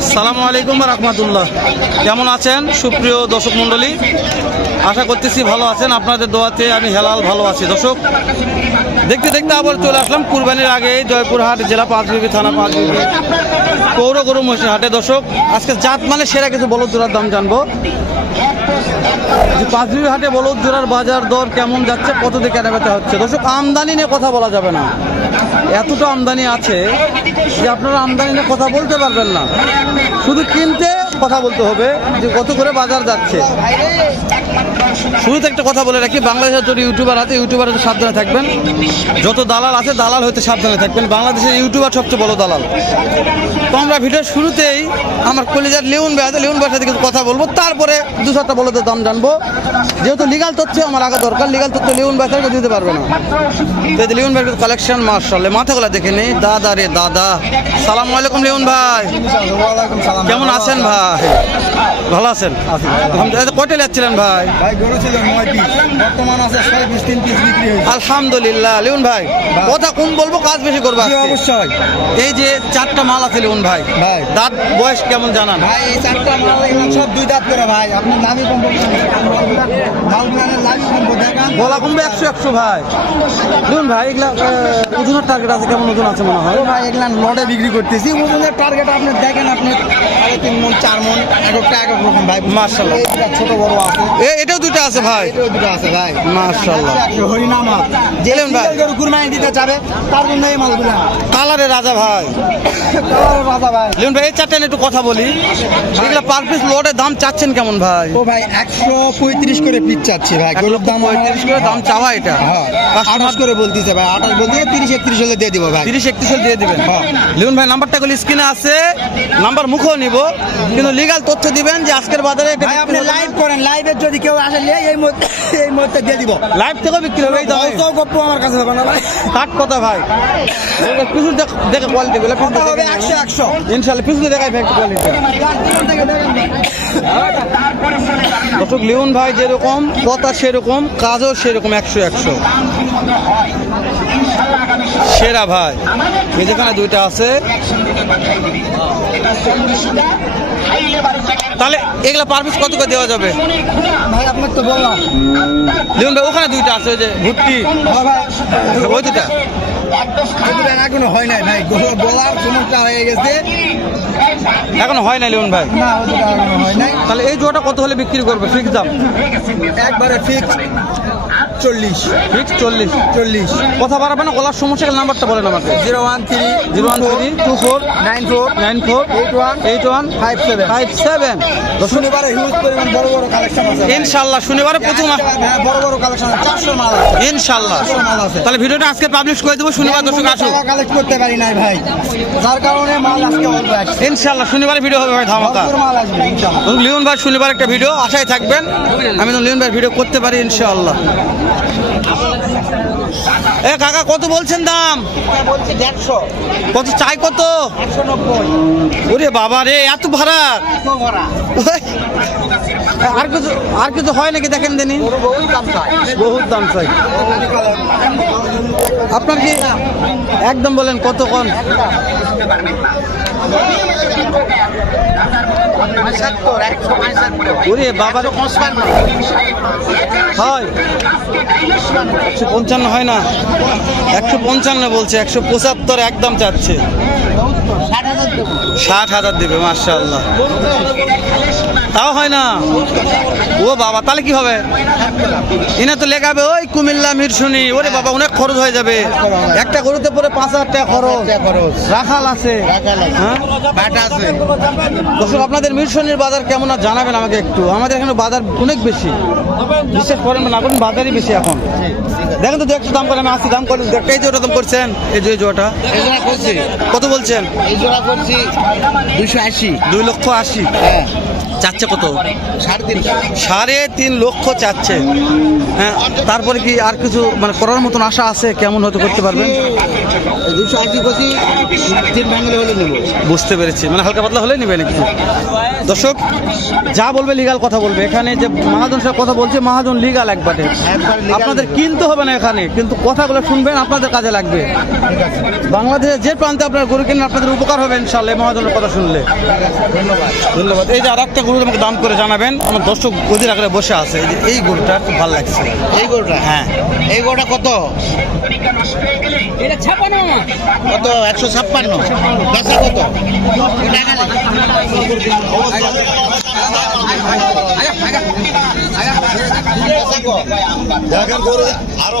আসসালামু আলাইকুম রাহমাতুল্লাহ। কেমন আছেন সুপ্রিয় দর্শক মণ্ডলী? আশা করতেছি ভালো আছেন। আপনাদের দোয়াতে আমি হেলাল ভালো আছি। দর্শক, দেখতে দেখতে আবার চলে আসলাম কুরবানির আগে জয়পুরহাট জেলা পাঁচবিবি থানা পাঁচবিবি পৌর গরু মহিষের হাটে। দর্শক, আজকে জাত মানে সেরা কিছু বলদ জোড়ার দাম জানবো। পাঁচবিবি হাটে বলদ জোড়ার বাজার দর কেমন যাচ্ছে, কত দিয়ে কেনাবেচা হচ্ছে। দর্শক, আমদানি নিয়ে কথা বলা যাবে না, এতটা আমদানি আছে যে আপনারা আমদানি নিয়ে কথা বলতে পারবেন না। শুধু কিনতে কথা বলতে হবে যে কত করে বাজার যাচ্ছে। শুরুতে একটা কথা বলে রাখি, বাংলাদেশের যদি ইউটিউবার আছে, ইউটিউবার হতে সাবধানে থাকবেন। যত দালাল আছে, দালাল হতে সাবধানে থাকবেন। বাংলাদেশের ইউটিউবার সবচেয়ে বড় দালাল। তো আমরা ভিডিওর শুরুতেই আমার কলিজার লিওন ভাই আছে, লিওন ভাইয়ের সাথে কিছু কথা বলবো, তারপরে দু চারটা বলদের দাম জানবো। যেহেতু লিগাল তথ্য আমার আগে দরকার, লিগাল তথ্য লিওন ভাই থেকে দিতে পারবে না। তো এই লিওন ভাইয়ের কালেকশন মাশাআল্লাহ, মাথাগুলা দেখে নেই। দাদা রে দাদা, সালামু আলাইকুম লিওন ভাই, কেমন আছেন ভাই? ভালো আছেন? কয়টা যাচ্ছিলেন ভাই? আলহামদুলিল্লাহ। লিওন ভাই, কথা কম বলবো, কাজ বেশি করবো। অবশ্যই। এই যে চারটা মাল আছে লিওন ভাই, দাঁত বয়স কেমন জানান? ভাই এই চারটা মাল সব দুই দাঁত করে ভাই। আপনার নামই কম বলা কমবে 100 ভাই। লিওন ভাই, এগুলা ওজনের টার্গেট আছে, কেমন ওজন আছে মনে হয়? ভাই এগুলা লটে বিক্রি করতেছি। ওজনের টার্গেট আপনি দেখেন, আপনি 3.5 মণ 4 মণ এক একটা এক এক রকম ভাই। মাশাআল্লাহ। ছোট বড় আছে, এটাও দুটো আছে ভাই। এটাও দুটো আছে ভাই। মাশাআল্লাহ। হরিনাম জেলেন ভাই, গরু কুরবানি দিতে যাবে তার জন্য এই মালগুলা। কালারের রাজা ভাই, কালারের রাজা ভাই। লিওন ভাই, এই চারটা নিয়ে একটু কথা বলি। এগুলা পার পিস লটের দাম চাচ্ছেন কেমন ভাই? ও ভাই 135 করে পিস চাচ্ছি ভাই। গরুর দাম 35 করে দাম চাওয়া এটা। হ্যাঁ, 28 করে বলতেছে ভাই। 28 বলতে 30-31 হলে দিয়ে দিব ভাই। 30-31 দিয়ে দিবেন। লিওন ভাই, নাম্বারটা গুলো স্ক্রিনে আছে, নাম্বার মুখেও নিব, কিন্তু লিগাল তথ্য দিবেন যে আজকের বাজারে ভাই আপনি লাইভ করেন, লাইভে যদি কেউ আসে এই মুহূর্তে দিয়ে দিব। লাইভ থেকে বিক্রি হবে। এই দামে গপ্প আমার কাছে হবে না ভাই। কাট কথা ভাই, পিছু দেখে কোয়ালিটি গুলো কথা হবে 100 ইনশাআল্লাহ। পিছু দেখাই ভাই কোয়ালিটি। দর্শক, লিওন ভাই যেরকম কথা সেরকম কাজও সেরকম, 100 সেরা ভাই। এই যেখানে দুইটা আছে, তাহলে এগুলা পার পিস কত করে দেওয়া যাবে ভাই? আপনার তো বললাম লিওন ভাই, ওখানে দুইটা আছে, ওই যে ভুট্টি, ওই দুটা এখনো হয় নাই ভাই। বলার সমস্যা হয়ে গেছে, এখনো হয় না লিওন ভাই। না ওটা এখনো হয় নাই। তাহলে এই জোড়াটা কত হলে বিক্রি করবে? ফিক্স দাম একবারে ফিক্স 40। ফিক্স 40। 40। কথা বাড়াবে না, গলার সমস্যা, নাম্বারটা বলেন আমাকে। 01324948157। শনিবারে হিউজ পরিমাণ বড় বড় কালেকশন আছে ইনশাআল্লাহ। শনিবারে প্রথম বড় বড় কালেকশন আছে, 400 মাল আছে ইনশাআল্লাহ। 400 মাল আছে। তাহলে ভিডিওটা আজকে পাবলিশ করে দেবো, শনিবার দর্শক আসুক। কালেক্ট করতে পারি নাই ভাই, যার কারণে মাল আজকে অল্প আসছে। ইনশাআল্লাহ শনিবারে ভিডিও হবে ভাই, ধামাকা। ভরপুর মাল আসবে ইনশাআল্লাহ। লিওন ভাই শনিবার একটা ভিডিও, আশায় থাকবেন। আমি তো লিওন ভাই ভিডিও করতে পারি ইনশাআল্লাহ। এ কাকা, কত বলছেন দাম? বলছি 150। কত চাই? কত? 190। ওরে বাবা রে, এত ভাড়া! আর কিছু হয় নাকি দেখেন দেনি? বহুত দাম চাই। আপনার কি একদম বলেন কত কোন? ওরে বাবা, হয় 155 হয় না? 155 বলছে, 175 একদম চাচ্ছে। 60,000 দেবে। মাশাআল্লাহ, তাও হয় না? ও বাবা, তাহলে কি হবে? এনে তো লেখাবে ওই কুমিল্লা মিরসুনি। ওরে বাবা, অনেক খরচ হয়ে যাবে। একটা গরুতে পরে 5,000 টাকা খরচ। রাখাল আছে, হ্যাঁ বাটা আছে। দর্শক, আপনাদের মিরসুনির বাজার কেমন আর জানাবেন আমাকে একটু। আমাদের এখানে বাজার অনেক বেশি, বিশ্বাস করেন না করেন, বাজারই বেশি এখন। দেখেন তো, একটু দাম করে আমি আসছি, দাম করে এই জোড়া দাম করছেন। এই যে জোড়াটা কত বলছেন? এই জোড়া করছি 280। 2,80,000। হ্যাঁ। চাচ্ছে কত? 3.5। 3.5 লক্ষ চাচ্ছে। হ্যাঁ, তারপরে কি আর কিছু মানে করার মতন আশা আছে? কেমন হয়তো করতে পারবেন? 280 করছি, তিন ভাঙলে হলে নেবো। বুঝতে পেরেছি, মানে হালকা পাতলা হলে নেবে নাকি? দর্শক যা বলবে লিগাল কথা বলবে। এখানে যে মহাজন সাহেব কথা বলছে, মহাজন লিগাল একবারে। আপনাদের কিনতে হবে না এখানে, কিন্তু কথাগুলো শুনবেন, আপনাদের কাজে লাগবে। বাংলাদেশের যে প্রান্তে আপনার গরু কিনবেন আপনাদের উপকার হবে ইনশাআল্লাহ মহাজনের কথা শুনলে। ধন্যবাদ। ধন্যবাদ। এই যে আর একটা গরু আমাকে দাম করে জানাবেন, আমার দর্শক অধীর আকারে বসে আছে। এই যে এই গরুটা খুব ভালো লাগছে। এই গরুটা, হ্যাঁ, এই গরুটা কত? কত? 156। বেচা কত? দেখেন গরু আরো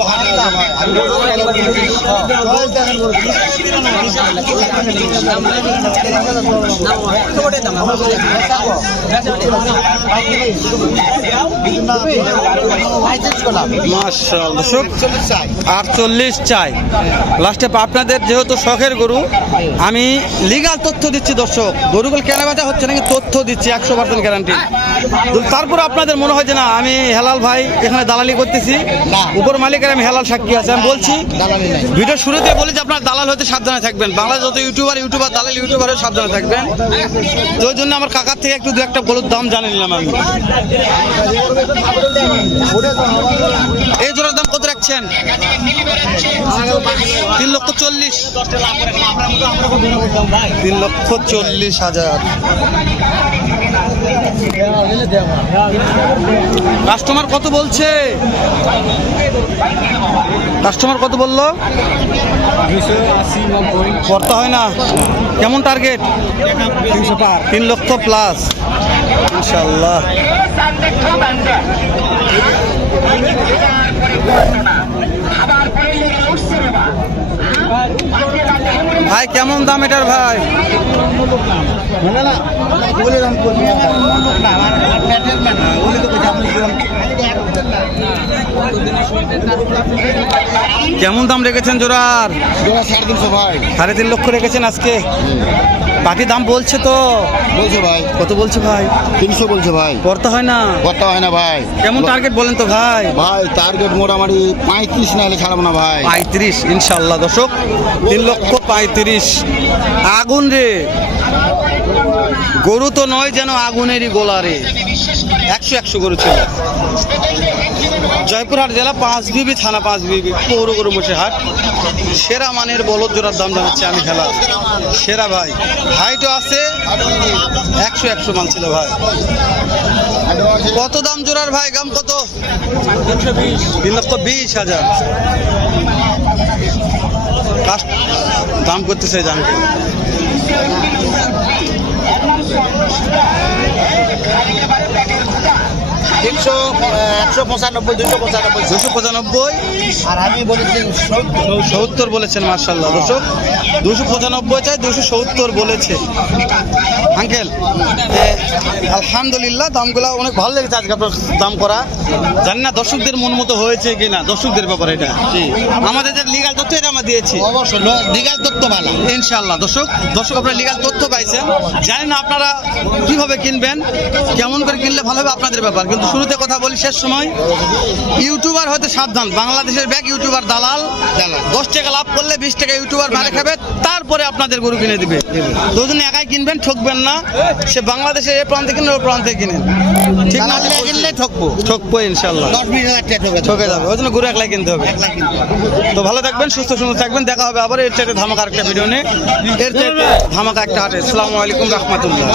মাশাআল্লাহ। দর্শক 48 চাই লাস্টে। আপনাদের যেহেতু শখের গরু, আমি লিগাল তথ্য দিচ্ছি দর্শক। গরুগুলো কেনা বেচা হচ্ছে নাকি তথ্য দিচ্ছি 100% গ্যারান্টি। তারপর আপনাদের মনে হয় যে না আমি হেলাল ভাই এখানে দালালি করতেছি, উপর মালিকের আমি হেলাল সাক্ষী আছে, আমি বলছি ভিডিও শুরুতে বলি যে আপনার দালাল হতে সাবধানে থাকবেন। বাংলাদেশ যত ইউটিউবার দালাল ইউটিউবারও সাবধানে থাকবেন। তো ওই জন্য আমার কাকার থেকে একটু দু একটা গরুর দাম জানে নিলাম আমি। এই জোড়ার দাম কত রাখছেন? 3,40,000। 3,40,000। কাস্টমার কত বলছে? কাস্টমার কত বললো? 280-90 করতে হয় না। কেমন টার্গেট? 3 লক্ষ প্লাস ইনশাল্লাহ। ভাই কেমন দাম এটার ভাই? কেমন দাম রেখেছেন জোড়ার? 350 ভাই। 3.5 লক্ষ রেখেছেন আজকে। বাকি দাম বলছে তো? বলছে ভাই। কত বলছে ভাই? 300 বলছে ভাই। করতে হয় না? করতে হয় না ভাই। কেমন টার্গেট বলেন তো ভাই? ভাই টার্গেট মোটামুটি 35 নাহলে ছাড়বো না ভাই। 35 ইনশাল্লাহ। দর্শক 3,35,000। আগুন রে, গরু তো নয় যেন আগুনেরই গোলা রে। 100 গরু ছিল। জয়পুরহাট জেলা পাঁচবিবি থানা, পাঁচবিবি পৌর গরু বসে হাট। সেরা মানের বলদ জোড়ার দাম জানাচ্ছি আমি খেলা সেরা ভাই। হাইটও আছে, 100 মান ছিল ভাই। কত দাম জোড়ার ভাই? দাম কত? 3,20,000। দাম করতেছে জানি। 295। আর আমি বলেছি 70 বলেছেন। মার্শাল্লাহ। দর্শক 295 চাই, 270 বলেছে আঙ্কেল। আলহামদুলিল্লাহ দামগুলো অনেক ভালো লেগেছে আজকে আপনার দাম করা। জানি না দর্শকদের মন মতো হয়েছে কিনা, দর্শকদের ব্যাপারে এটা আমাদের যে লিগাল তথ্য এটা আমরা দিয়েছি। অবশ্যই লিগাল তথ্য ভালো ইনশাল্লাহ। দর্শক আপনারা লিগাল তথ্য পাইছেন। জানি না আপনারা কিভাবে কিনবেন, কেমন করে কিনলে ভালো হবে আপনাদের ব্যাপার। কিন্তু শুরুতে কথা বলি, শেষ সময় ইউটিউবার হয়তো সাবধান। বাংলাদেশের ব্যাগ ইউটিউবার দালাল 10 টাকা লাভ করলে 20 টাকা ইউটিউবার মারে খাবে, তারপরে আপনাদের গরু কিনে দিবে। দুজনে একাই কিনবেন, ঠকবেন না। সে বাংলাদেশের এ প্রান্তে কিনে ও প্রান্তে কিনেন, ঠিক না? কিনলে ঠকবো ইনশাল্লাহ। 10-20 টাকা ঠকে যাবে, ওই জন্য গরু একলাই কিনতে হবে। তো ভালো থাকবেন, সুস্থ সুন্দর থাকবেন। দেখা হবে আবার এর চাইতে ধামাকা একটা ভিডিও নিয়ে, এর চাইতে ধামাকা একটা হাটে। আসসালামু আলাইকুম রহমতুল্লাহ।